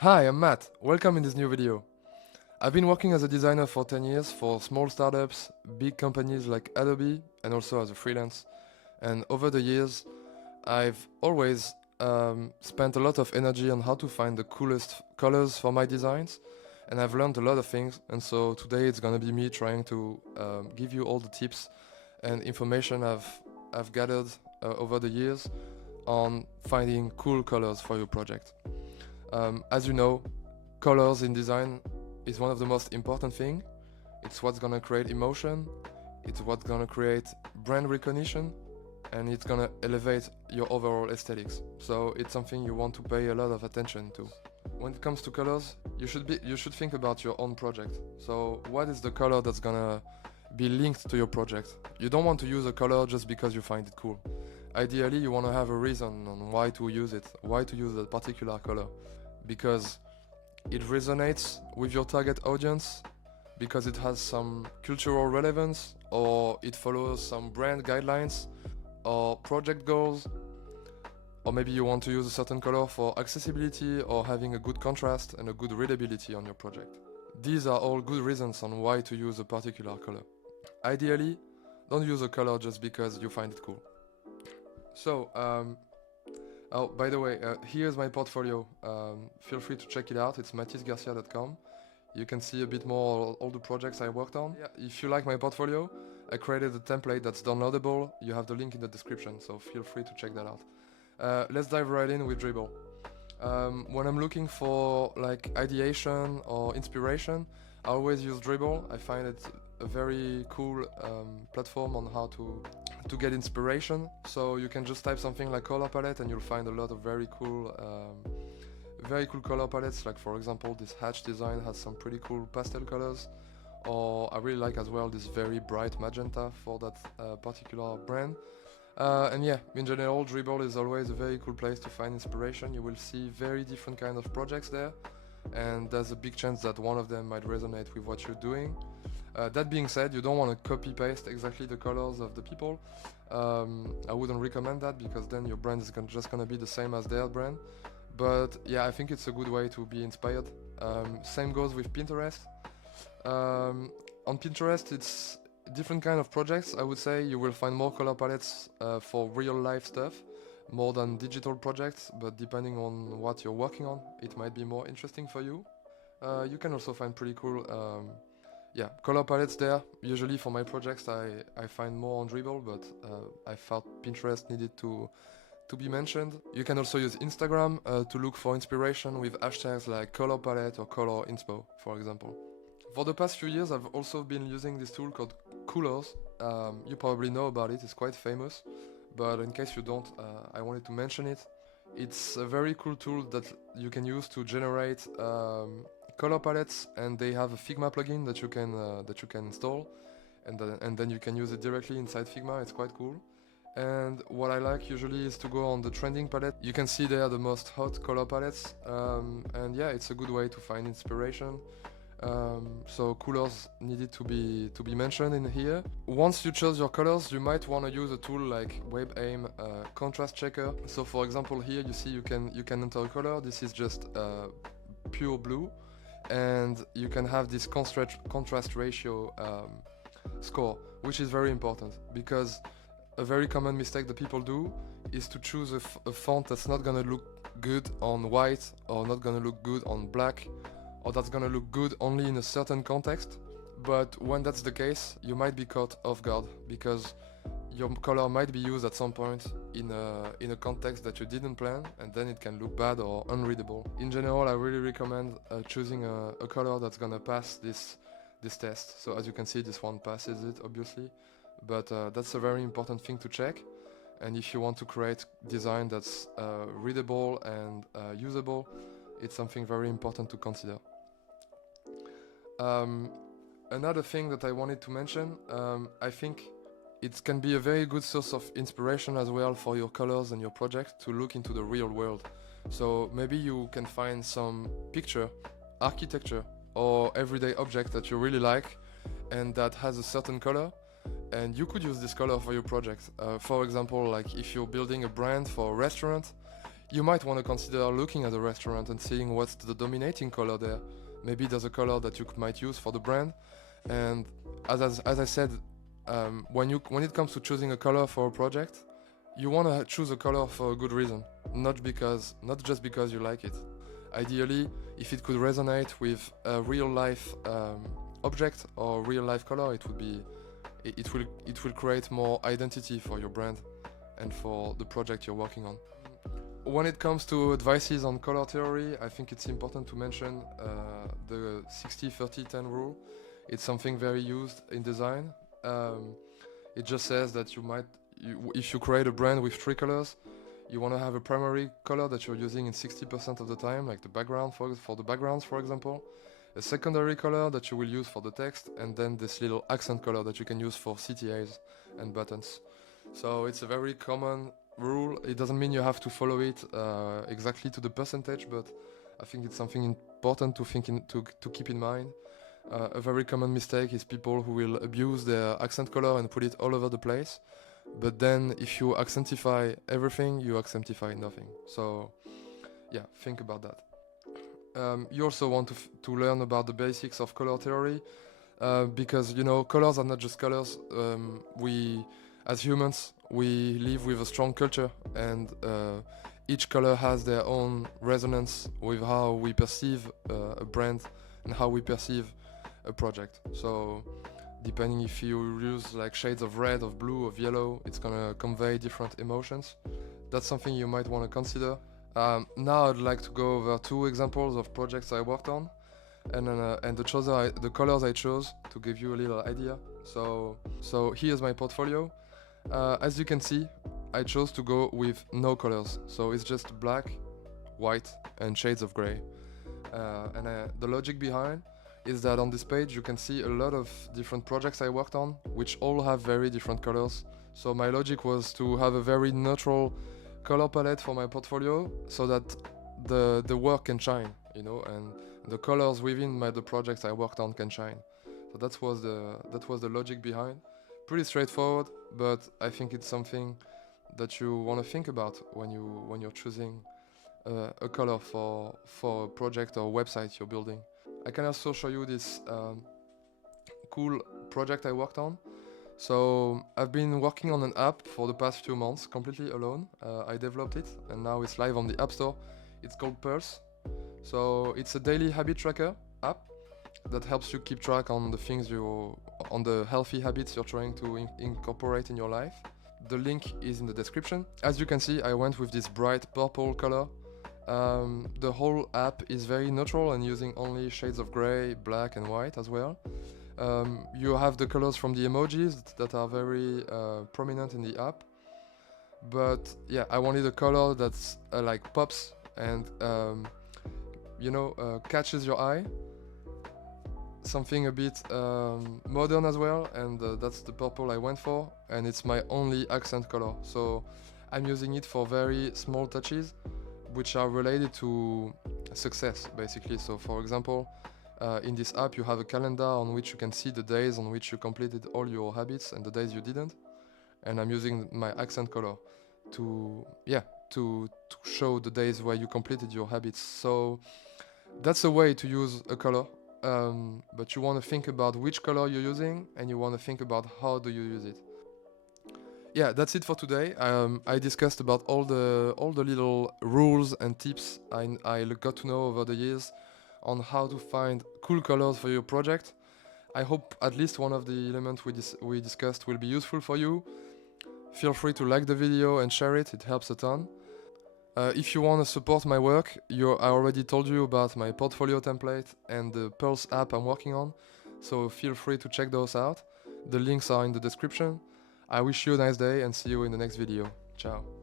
Hi, I'm Matt. Welcome in this new video. I've been working as a designer for 10 years for small startups, big companies like Adobe, and also as a freelance. And over the years, I've always spent a lot of energy on how to find the coolest colors for my designs. And I've learned a lot of things. And so today it's gonna be me trying to give you all the tips and information I've gathered over the years on finding cool colors for your project. As you know, colors in design is one of the most important thing. It's what's gonna create emotion, it's what's gonna create brand recognition, and it's gonna elevate your overall aesthetics. So it's something you want to pay a lot of attention to. When it comes to colors, you should think about your own project. So what is the color that's gonna be linked to your project? You don't want to use a color just because you find it cool. Ideally, you want to have a reason on why to use it, why to use that particular color, because it resonates with your target audience, because it has some cultural relevance, or it follows some brand guidelines or project goals, or maybe you want to use a certain color for accessibility or having a good contrast and a good readability on your project. These are all good reasons on why to use a particular color. Ideally, don't use a color just because you find it cool. So, oh, by the way, here's my portfolio. Feel free to check it out. It's matgarciadesign.com. You can see a bit more all the projects I worked on. Yeah, if you like my portfolio, I created a template that's downloadable. You have the link in the description, so feel free to check that out. Let's dive right in with Dribble. When I'm looking for like ideation or inspiration, I always use Dribble. I find it a very cool platform on how to get inspiration. So you can just type something like color palette and you'll find a lot of very cool color palettes. Like for example, this hatch design has some pretty cool pastel colors, or I really like as well this very bright magenta for that particular brand. And yeah, in general, Dribble is always a very cool place to find inspiration. You will see very different kind of projects there, and there's a big chance that one of them might resonate with what you're doing. That being said, you don't want to copy paste exactly the colors of the people. I wouldn't recommend that, because then your brand is just gonna be the same as their brand. But yeah, I think it's a good way to be inspired. Same goes with Pinterest. On Pinterest, it's different kind of projects. I would say you will find more color palettes for real life stuff, more than digital projects, but depending on what you're working on, it might be more interesting for you. You can also find pretty cool color palettes there. Usually for my projects I find more on Dribble, but I felt Pinterest needed to be mentioned. You can also use Instagram to look for inspiration with hashtags like color palette or color inspo, for example. For the past few years, I've also been using this tool called Coolors. You probably know about it, it's quite famous, but in case you don't, I wanted to mention it. It's a very cool tool that you can use to generate color palettes, and they have a Figma plugin that you can install, and then you can use it directly inside Figma. It's quite cool. And what I like usually is to go on the trending palette. You can see there the most hot color palettes, and yeah, it's a good way to find inspiration. So colors needed to be mentioned in here. Once you choose your colors, you might want to use a tool like WebAIM contrast checker. So for example, here you see you can enter a color. This is just pure blue, and you can have this contrast ratio score, which is very important, because a very common mistake that people do is to choose a font that's not gonna look good on white, or not gonna look good on black, or that's gonna look good only in a certain context. But when that's the case, you might be caught off guard, because your color might be used at some point in a context that you didn't plan, and then it can look bad or unreadable. In general, I really recommend choosing a color that's gonna pass this test. So as you can see, this one passes it, obviously, but that's a very important thing to check. And if you want to create design that's readable and usable, it's something very important to consider. Another thing that I wanted to mention, I think it can be a very good source of inspiration as well for your colors and your project to look into the real world. So maybe you can find some picture, architecture, or everyday object that you really like and that has a certain color, and you could use this color for your project. For example, like if you're building a brand for a restaurant, You might want to consider looking at the restaurant and seeing what's the dominating color there. Maybe there's a color that you might use for the brand. And as I said, when it comes to choosing a color for a project, you want to choose a color for a good reason, not just because you like it. Ideally, if it could resonate with a real life object or real life color, it will create more identity for your brand and for the project you're working on. When it comes to advices on color theory, I think it's important to mention the 60-30-10 rule. It's something very used in design. It just says that if you create a brand with 3 colors, you want to have a primary color that you're using in 60% of the time, like the background for the backgrounds, for example, a secondary color that you will use for the text, and then this little accent color that you can use for CTAs and buttons. So it's a very common rule. It doesn't mean you have to follow it exactly to the percentage, but I think it's something important to keep in mind. A very common mistake is people who will abuse their accent color and put it all over the place. But then if you accentify everything, you accentify nothing. So yeah, think about that. You also want to learn about the basics of color theory, because colors are not just colors. We, as humans, we live with a strong culture, and each color has their own resonance with how we perceive a brand and how we perceive a project. So depending if you use like shades of red, of blue, of yellow, it's gonna convey different emotions. That's something you might want to consider. Now I'd like to go over 2 examples of projects I worked on, and the colors I chose to give you a little idea. So here's my portfolio. As you can see, I chose to go with no colors, so it's just black, white, and shades of gray. The logic behind is that on this page you can see a lot of different projects I worked on, which all have very different colors. So my logic was to have a very neutral color palette for my portfolio, so that the work can shine, and the colors within the projects I worked on can shine. So that was the logic behind. Pretty straightforward, but I think it's something that you want to think about when you're choosing a color for a project or website you're building. I can also show you this cool project I worked on. So I've been working on an app for the past few months, completely alone. I developed it, and now it's live on the App Store. It's called Pulse. So it's a daily habit tracker app that helps you keep track on the healthy habits you're trying to incorporate in your life. The link is in the description. As you can see, I went with this bright purple color. The whole app is very neutral and using only shades of gray, black, and white as well. You have the colors from the emojis that are very prominent in the app. But yeah, I wanted a color that's like pops and catches your eye. Something a bit modern as well, and that's the purple I went for, and it's my only accent color. So I'm using it for very small touches, which are related to success, basically. So for example, in this app you have a calendar on which you can see the days on which you completed all your habits and the days you didn't, and I'm using my accent color to show the days where you completed your habits. So that's a way to use a color, but you want to think about which color you're using, and you want to think about how do you use it. Yeah, that's it for today. I discussed about all the little rules and tips I got to know over the years on how to find cool colors for your project. I hope at least one of the elements we discussed will be useful for you. Feel free to like the video and share it, it helps a ton. If you want to support my work, I already told you about my portfolio template and the Pulse app I'm working on, so feel free to check those out. The links are in the description. I wish you a nice day and see you in the next video. Ciao.